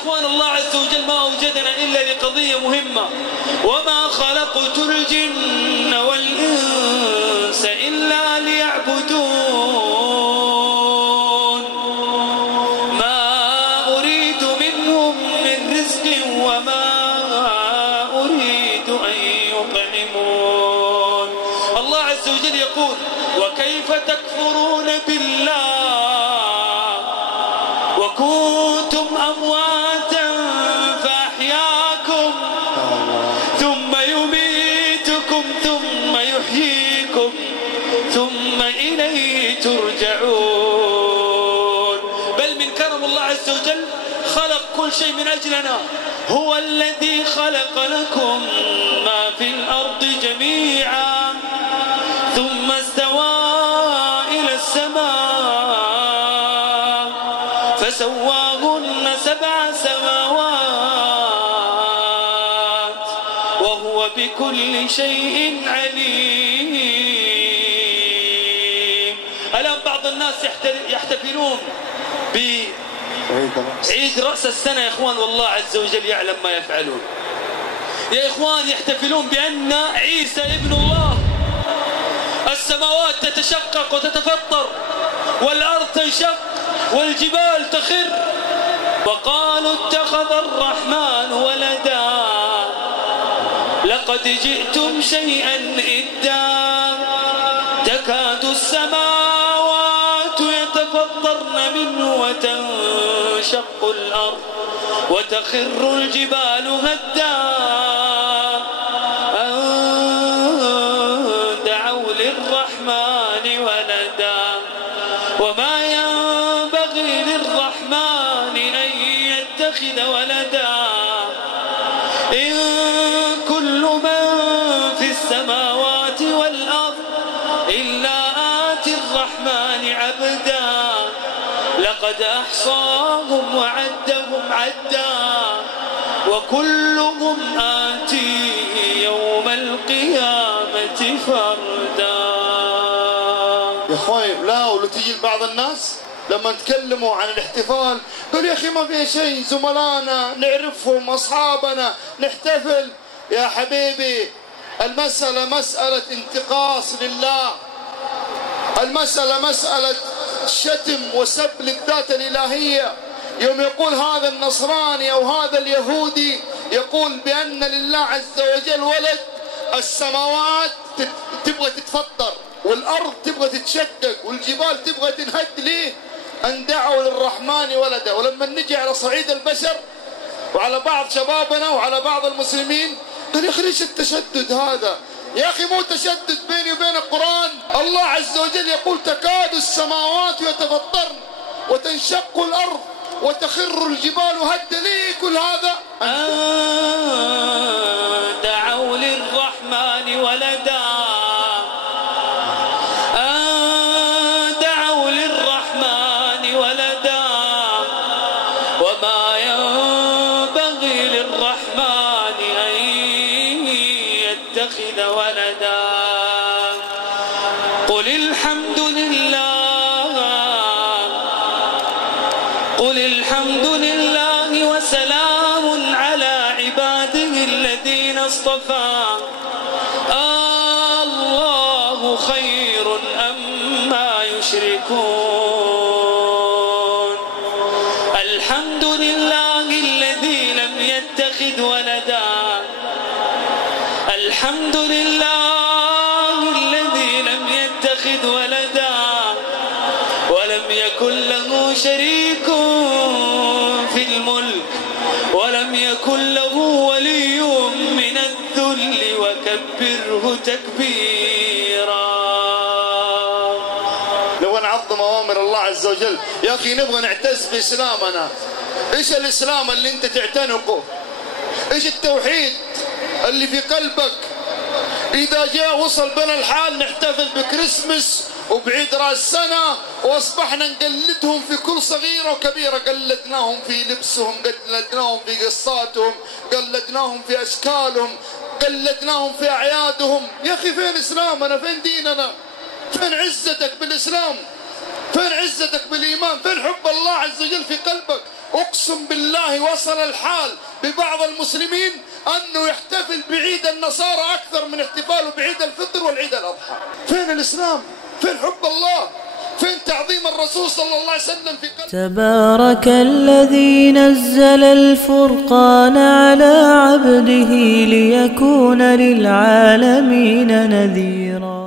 إخوان الله عز وجل ما أوجدنا إلا لقضية مهمة: وما خلقت الجن والإنس إلا ليعبدون ما أريد منهم من رزق وما أريد أن يطعمون. الله عز وجل يقول: وكيف تكفرون بالله وكنتم أمواتا فأحياكم ثم يميتكم ثم يحييكم ثم إليه ترجعون. بل من كرم الله عز وجل خلق كل شيء من أجلنا. هو الذي خلق لكم ما في الأرض جميعا ثم استوى إلى السماء فسواهن 7 سماوات وهو بكل شيء عليم. الآن بعض الناس يحتفلون بعيد رأس السنة. يا إخوان والله عز وجل يعلم ما يفعلون. يا إخوان يحتفلون بأن عيسى ابن الله. السماوات تتشقق وتتفطر والأرض تنشق والجبال تخر. وقالوا اتخذ الرحمن ولدا لقد جئتم شيئا إدا تكاد السماوات يتفطرن منه وتنشق الأرض وتخر الجبال هدا أن دعوا للرحمن ولدا وما ينبغي للرحمن أن يتخذ ولدا إن كل من في السماوات والأرض إلا آتي الرحمن عبدا لقد أحصاهم وعدهم عدا وكلهم آتيه يوم القيامة فردا. يا اخواني لا، ولو تجي بعض الناس لما نتكلموا عن الاحتفال قال يا اخي ما فيها شيء، زملائنا نعرفهم اصحابنا نحتفل. يا حبيبي المسألة مسألة انتقاص لله، المسألة مسألة شتم وسب للذات الإلهية. يوم يقول هذا النصراني أو هذا اليهودي يقول بأن لله عز وجل ولد، السماوات تبغى تتفطر والأرض تبغى تتشقق والجبال تبغى تنهد. ليه؟ أن دعوا للرحمن ولدا. ولما نجي على صعيد البشر وعلى بعض شبابنا وعلى بعض المسلمين قال يا أخي ليش التشدد هذا؟ يا أخي مو تشدد بيني وبين القرآن. الله عز وجل يقول تكاد السماوات يتفطرن وتنشق الأرض وتخر الجبال هدا. ليه كل هذا؟ دعوا للرحمن ولدا دعوا للرحمن ولدا وما ينبغي للرحمن أن يتخذ ولدا. قل الحمد لله قل الحمد لله وسلام على عباده الذين اصطفى الله خير أما يشركون. الحمد لله الذي لم يتخذ ولدا الحمد لله الذي لم يتخذ ولدا ولم يكن له شريك في الملك ولم يكن له ولي من الذل وكبره تكبيرا. لو نعظم أوامر الله عز وجل يا أخي نبغى نعتز بإسلامنا. إيش الإسلام اللي أنت تعتنقه؟ إيش التوحيد اللي في قلبك؟ إذا جاء وصل بنا الحال نحتفل بكريسمس وبعيد رأس سنة وأصبحنا نقلدهم في كل صغيرة وكبيرة. قلدناهم في لبسهم، قلدناهم في قصاتهم، قلدناهم في أشكالهم، قلدناهم في أعيادهم. يا أخي فين إسلامنا؟ فين ديننا؟ فين عزتك بالإسلام؟ فين عزتك بالإيمان؟ فين حب الله عز وجل في قلبك؟ أقسم بالله وصل الحال ببعض المسلمين أنه يحتفل بعيد النصارى أكثر من احتفاله بعيد الفطر والعيد الأضحى. فين الإسلام؟ فين حب الله؟ فين تعظيم الرسول صلى الله عليه وسلم في قلب؟ تبارك الذي نزل الفرقان على عبده ليكون للعالمين نذيرا.